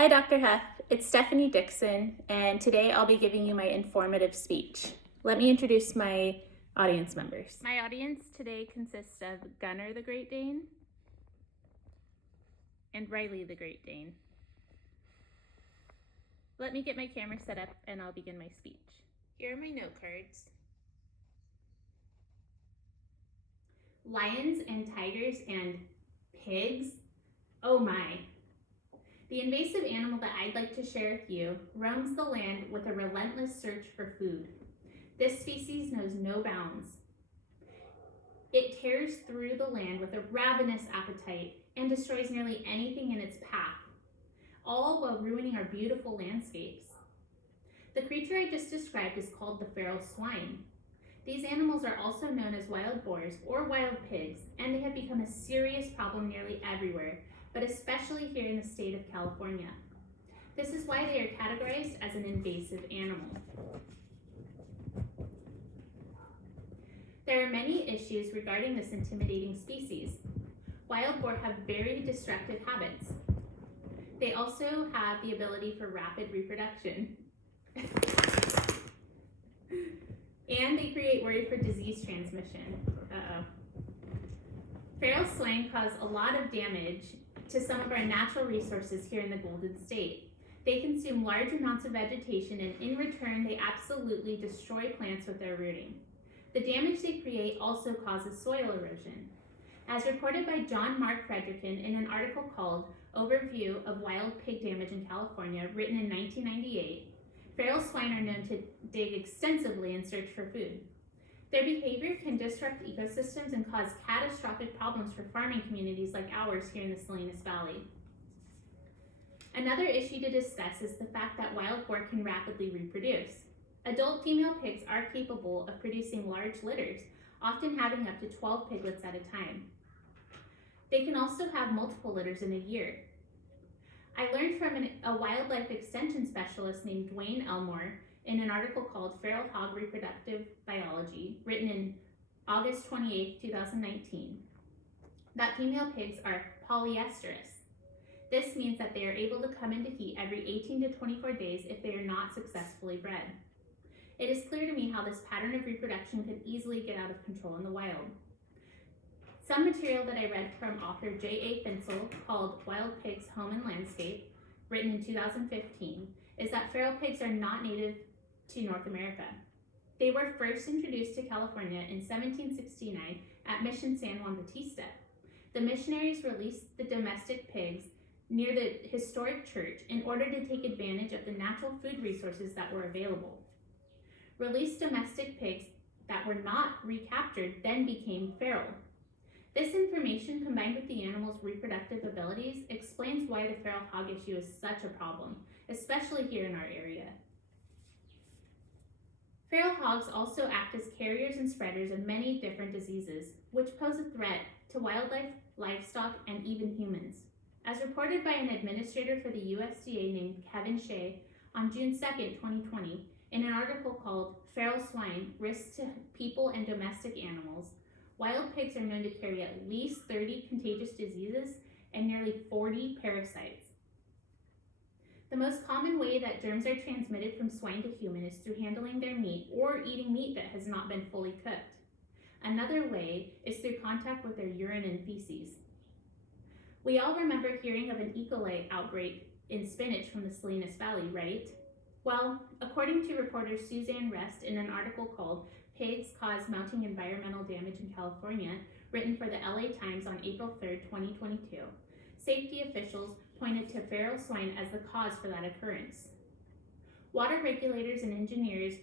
Hi, Dr. Hough. It's Stephanie Dixon, and today I'll be giving you my informative speech. Let me introduce my audience members. My audience today consists of Gunnar the Great Dane and Riley the Great Dane. Let me get my camera set up and I'll begin my speech. Here are my note cards. Lions and tigers and pigs? Oh my. The invasive animal that I'd like to share with you roams the land with a relentless search for food. This species knows no bounds. It tears through the land with a ravenous appetite and destroys nearly anything in its path, all while ruining our beautiful landscapes. The creature I just described is called the feral swine. These animals are also known as wild boars or wild pigs, and they have become a serious problem nearly everywhere, but especially here in the state of California. This is why they are categorized as an invasive animal. There are many issues regarding this intimidating species. Wild boar have very destructive habits. They also have the ability for rapid reproduction. And they create worry for disease transmission. Feral swine cause a lot of damage to some of our natural resources here in the Golden State. They consume large amounts of vegetation, and in return, they absolutely destroy plants with their rooting. The damage they create also causes soil erosion. As reported by John Mark Frederickson in an article called Overview of Wild Pig Damage in California, written in 1998, feral swine are known to dig extensively in search for food. Their behavior can disrupt ecosystems and cause catastrophic problems for farming communities like ours here in the Salinas Valley. Another issue to discuss is the fact that wild boar can rapidly reproduce. Adult female pigs are capable of producing large litters, often having up to 12 piglets at a time. They can also have multiple litters in a year. I learned from a wildlife extension specialist named Dwayne Elmore in an article called Feral Hog Reproductive Biology, written in August 28, 2019, that female pigs are polyestrous. This means that they are able to come into heat every 18 to 24 days if they are not successfully bred. It is clear to me how this pattern of reproduction could easily get out of control in the wild. Some material that I read from author J.A. Finsel called Wild Pigs, Home and Landscape, written in 2015, is that feral pigs are not native to North America. They were first introduced to California in 1769 at Mission San Juan Bautista. The missionaries released the domestic pigs near the historic church in order to take advantage of the natural food resources that were available. Released domestic pigs that were not recaptured then became feral. This information, combined with the animal's reproductive abilities, explains why the feral hog issue is such a problem, especially here in our area. Feral hogs also act as carriers and spreaders of many different diseases, which pose a threat to wildlife, livestock, and even humans. As reported by an administrator for the USDA named Kevin Shea on June 2, 2020, in an article called Feral Swine, Risks to People and Domestic Animals, wild pigs are known to carry at least 30 contagious diseases and nearly 40 parasites. The most common way that germs are transmitted from swine to human is through handling their meat or eating meat that has not been fully cooked. Another way is through contact with their urine and feces. We all remember hearing of an E. coli outbreak in spinach from the Salinas Valley, right? Well, according to reporter Suzanne Rest in an article called Pigs Cause Mounting Environmental Damage in California, written for the LA Times on April 3, 2022, safety officials pointed to feral swine as the cause for that occurrence. Water regulators and engineers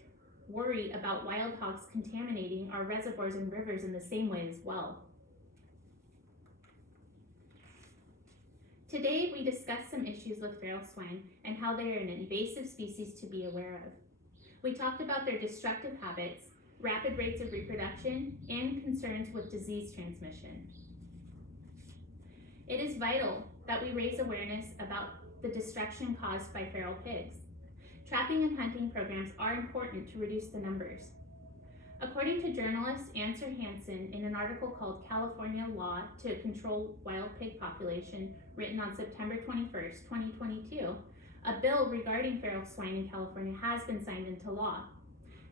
worry about wild hogs contaminating our reservoirs and rivers in the same way as well. Today, we discussed some issues with feral swine and how they are an invasive species to be aware of. We talked about their destructive habits, rapid rates of reproduction, and concerns with disease transmission. It is vital that we raise awareness about the destruction caused by feral pigs. Trapping and hunting programs are important to reduce the numbers. According to journalist Answer Hansen in an article called California Law to Control Wild Pig Population, written on September 21st, 2022, a bill regarding feral swine in California has been signed into law.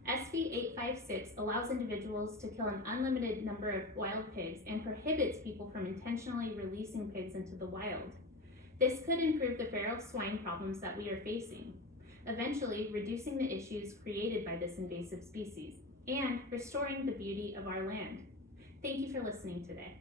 SB 856 allows individuals to kill an unlimited number of wild pigs and prohibits people from intentionally releasing pigs into the wild. This could improve the feral swine problems that we are facing, eventually reducing the issues created by this invasive species and restoring the beauty of our land. Thank you for listening today.